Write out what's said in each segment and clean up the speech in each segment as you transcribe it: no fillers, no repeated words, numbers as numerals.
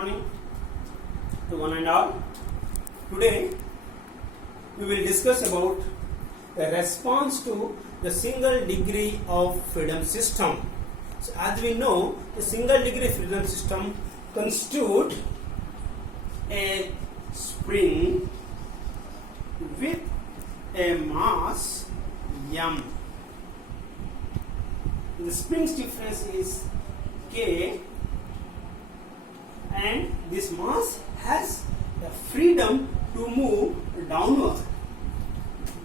morning to one and all. Today we will discuss about the response to the single degree of freedom system. So as we know, the single degree freedom system constitutes a spring with a mass m. The spring stiffness is K, and this mass has the freedom to move downward.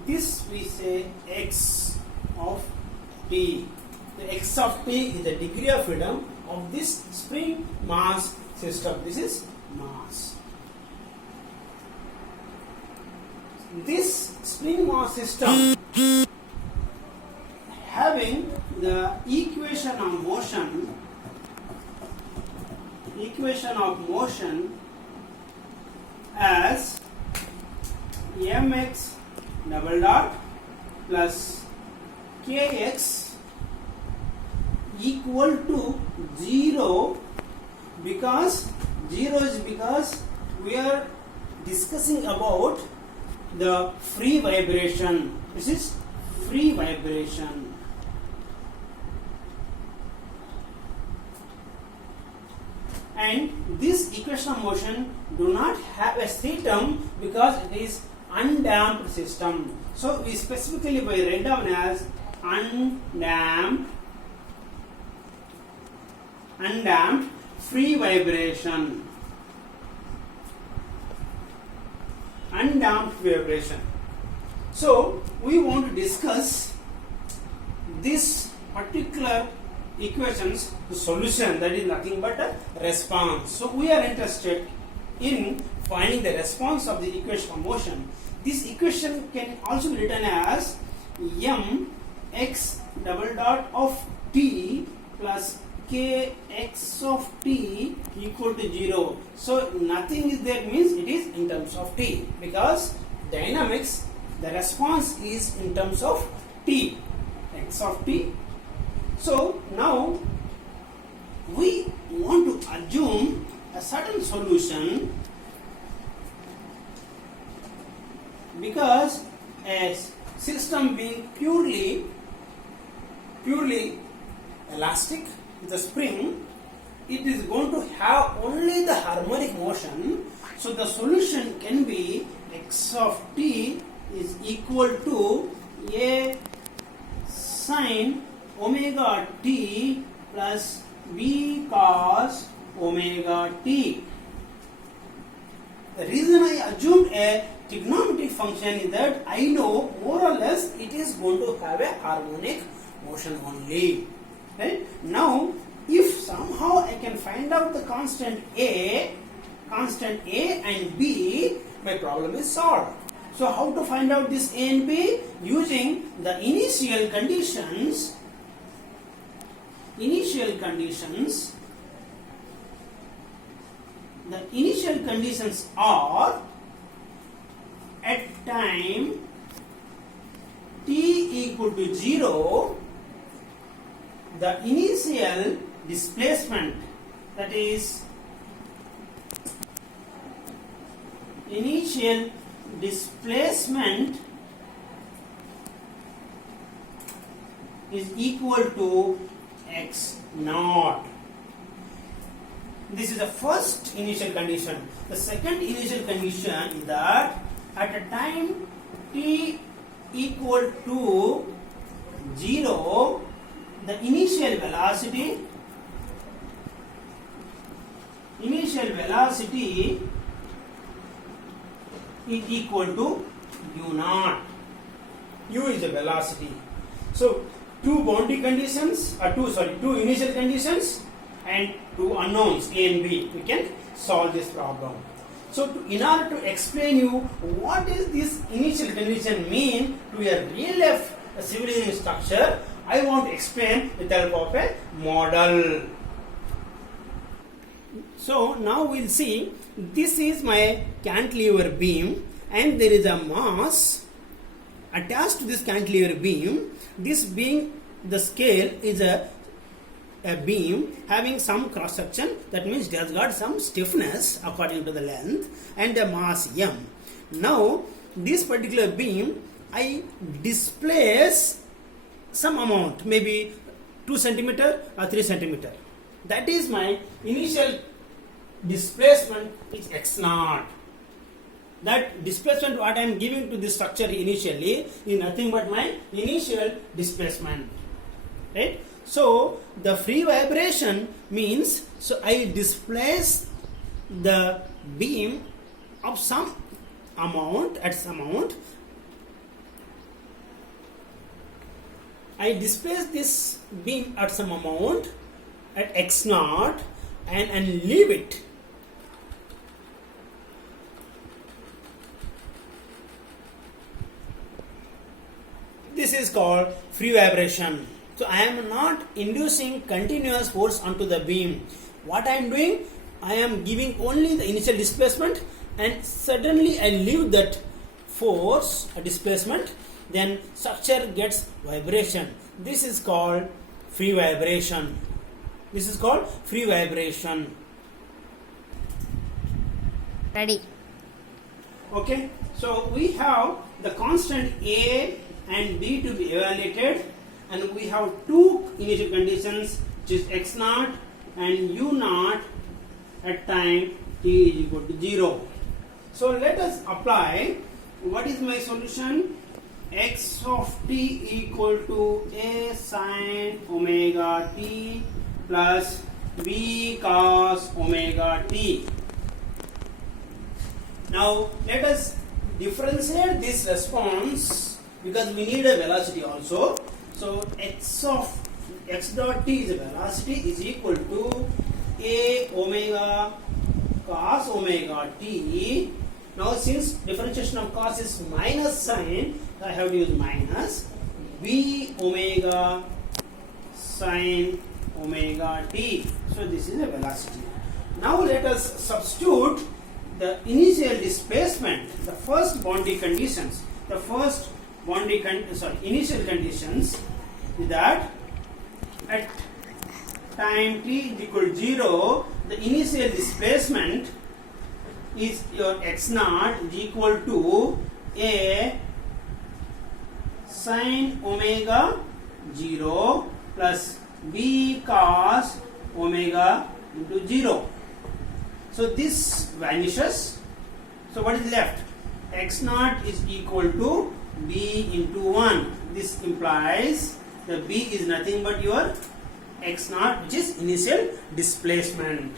This we say x of t. The x of t is the degree of freedom of this spring mass system. This is mass. This spring mass system having the equation of motion as mx double dot plus kx equal to 0, because 0 is because we are discussing about the free vibration. This is free vibration. And this equation of motion do not have a C term because it is undamped system. So we specifically write down as undamped free vibration. Undamped vibration. So we want to discuss this particular equations, the solution, that is nothing but a response. So we are interested in finding the response of the equation of motion. This equation can also be written as mx double dot of t plus kx of t equal to 0. So nothing is there means it is in terms of t, because dynamics, the response is in terms of t, x of t. So now we want to assume a certain solution, because a system being purely elastic, the spring, it is going to have only the harmonic motion. So the solution can be x of t is equal to a sine omega t plus b cos omega t. The reason I assumed a trigonometric function is that I know more or less it is going to have a harmonic motion only. Right? Now, if somehow I can find out the constant A and B, my problem is solved. So how to find out this A and B? Using the initial conditions. The initial conditions are at time t equal to 0, the initial displacement, that is initial displacement is equal to x naught. This is the first initial condition. The second initial condition is that at a time t equal to 0, the initial velocity is equal to u naught. U is the velocity. So two boundary conditions, two initial conditions and two unknowns A and B. We can solve this problem. So in order to explain you what is this initial condition mean to a real life civil engineering structure, I want to explain with the help of a model. So now we'll see, this is my cantilever beam and there is a mass attached to this cantilever beam. This being the scale is a a beam having some cross section, that means it has got some stiffness according to the length and a mass m. Now this particular beam, I displace some amount, maybe 2 centimeter or 3 centimeter. That is my initial displacement is x naught. That displacement what I am giving to this structure initially is nothing but my initial displacement, right? So the free vibration means, so I displace the beam of some amount, at some amount. I displace this beam at some amount at x naught and leave it. This is called free vibration. So I am not inducing continuous force onto the beam. What I am doing, I am giving only the initial displacement and suddenly I leave that force, a displacement, then structure gets vibration. This is called free vibration. This is called free vibration. Ready. Okay, so we have the constant A and B to be evaluated, and we have two initial conditions, which is x naught and u naught at time t is equal to 0. So let us apply. What is my solution? X of t equal to a sin omega t plus b cos omega t. Now let us differentiate this response because we need a velocity also. So x dot t is a velocity is equal to a omega cos omega t. Now since differentiation of cos is minus sign, I have to use minus b omega sin omega t. So this is a velocity. Now let us substitute the initial displacement, the first boundary conditions, the first boundary initial conditions is that at time t is equal to 0, the initial displacement is your x naught is equal to a sin omega 0 plus b cos omega into 0. So this vanishes. So what is left? X naught is equal to b into 1. This implies the b is nothing but your x naught, which is initial displacement.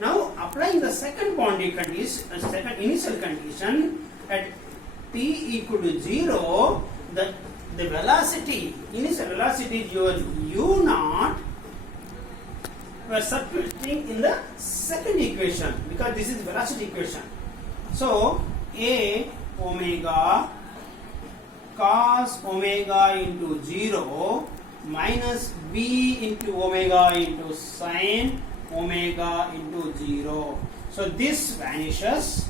Now applying the second boundary condition, second initial condition at t equal to 0, the velocity, initial velocity is your u naught. We are substituting in the second equation because this is velocity equation. So a omega cos omega into 0 minus b into omega into sin omega into 0. So this vanishes.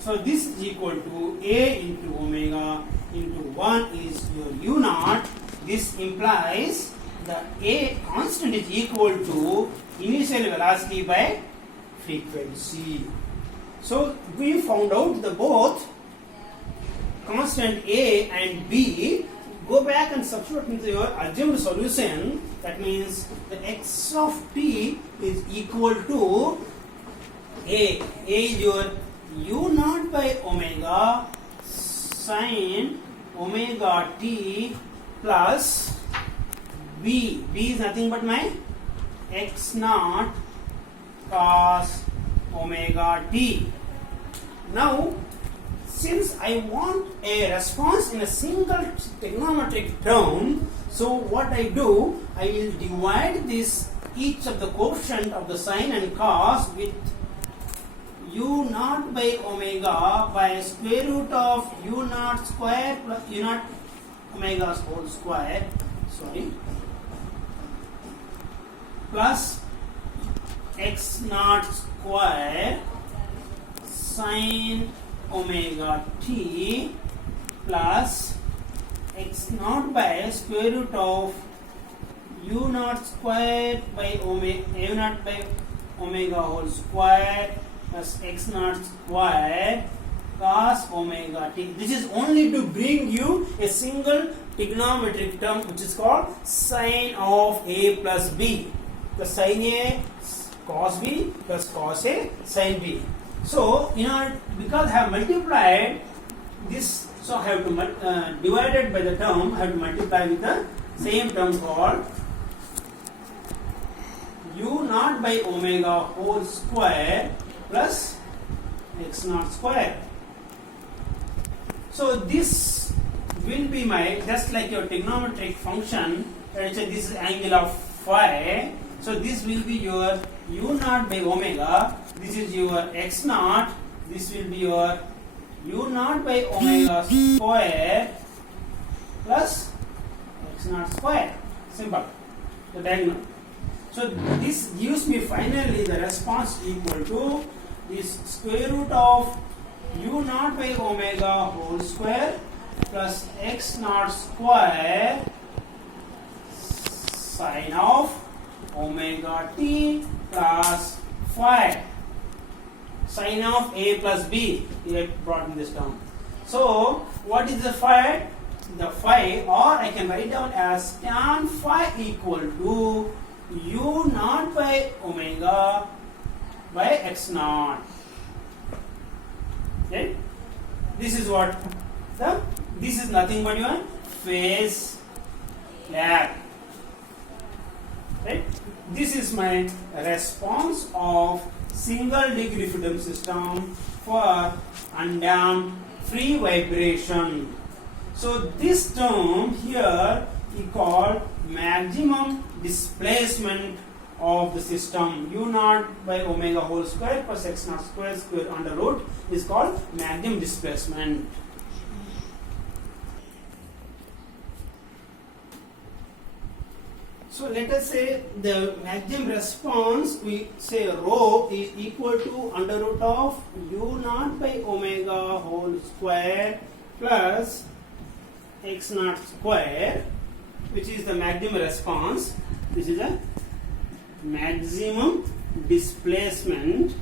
So this is equal to a into omega into 1 is your u naught. This implies the a constant is equal to initial velocity by frequency. So we found out the both constant a and b. Go back and substitute into your assumed solution. That means the x of t is equal to a. A is your u naught by omega sin omega t plus b. B is nothing but my x naught cos omega t. Now since I want a response in a single trigonometric term, so what I do, I will divide this each of the coefficient of the sine and cos with u naught by omega by square root of u naught square plus u naught omega whole square, plus x naught square sine omega t plus x naught by square root of u naught square by omega u naught by omega whole square plus x naught square cos omega t. This is only to bring you a single trigonometric term which is called sine of a plus b. The sine a cos b plus cos a sine b. So, because I have multiplied this, so I have to divided by the term, I have to multiply with the same term called u naught by omega whole square plus x naught square. So this will be my, just like your trigonometric function, let's say this is angle of phi. So this will be your u naught by omega, this is your x naught, this will be your u naught by omega square plus x naught square. Simple. The diagonal. So this gives me finally the response equal to this square root of u naught by omega whole square plus x naught square sine of omega t plus phi. Sine of a plus b. Here brought in this term. So what is the phi? The phi, or I can write down as tan phi equal to u naught by omega by x naught. Okay? This is what this is nothing but your phase lag. Right? This is my response of single degree freedom system for undamped free vibration. So this term here is called maximum displacement of the system. U naught by omega whole square plus x naught square under root is called maximum displacement. So let us say the maximum response, we say rho is equal to under root of u naught by omega whole square plus x naught square, which is the maximum response. This is a maximum displacement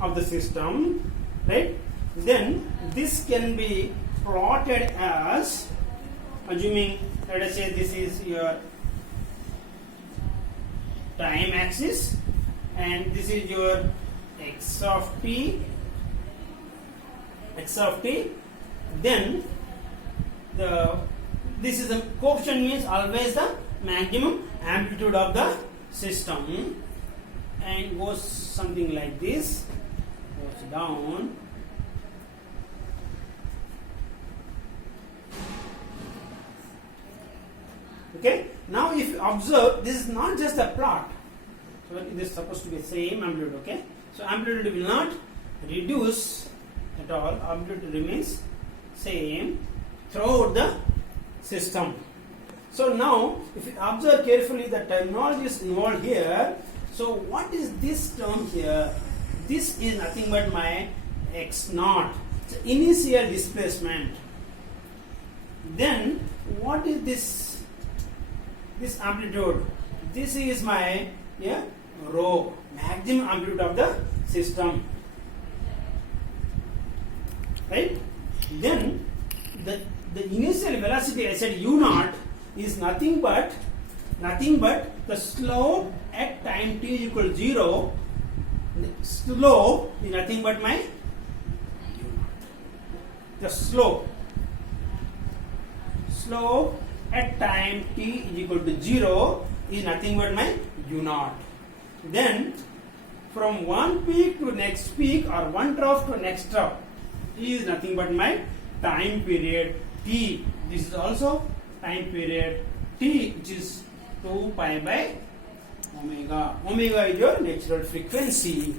of the system, right? Then this can be plotted as, assuming, let us say this is your time axis and this is your x of t, then this is the coefficient, means always the maximum amplitude of the system, and goes something like this, goes down. Okay, now if you observe, this is not just a plot, so this is supposed to be the same amplitude. Okay, so amplitude will not reduce at all, amplitude remains same throughout the system. So now if you observe carefully the terminology is involved here. So what is this term here? This is nothing but my x naught, so initial displacement. Then what is this amplitude? This is my rho, maximum amplitude of the system, right? Then the initial velocity, I said u naught, is nothing but the slope at time t equal 0. The slope is nothing but my u naught. The slope at time t is equal to 0 is nothing but my u naught. Then from one peak to next peak or one trough to next trough is nothing but my time period t. This is also time period t, which is 2 pi by omega. Omega is your natural frequency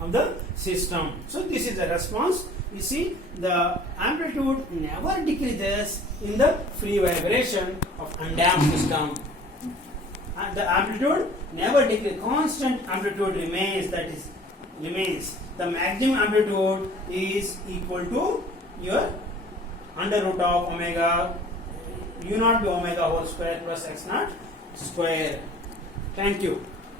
of the system. So this is the response. You see, the amplitude never decreases in the free vibration of undamped system. And the amplitude never decreases. Constant amplitude remains. That is remains. The maximum amplitude is equal to your under root of omega u naught by omega whole square plus x naught square. Thank you.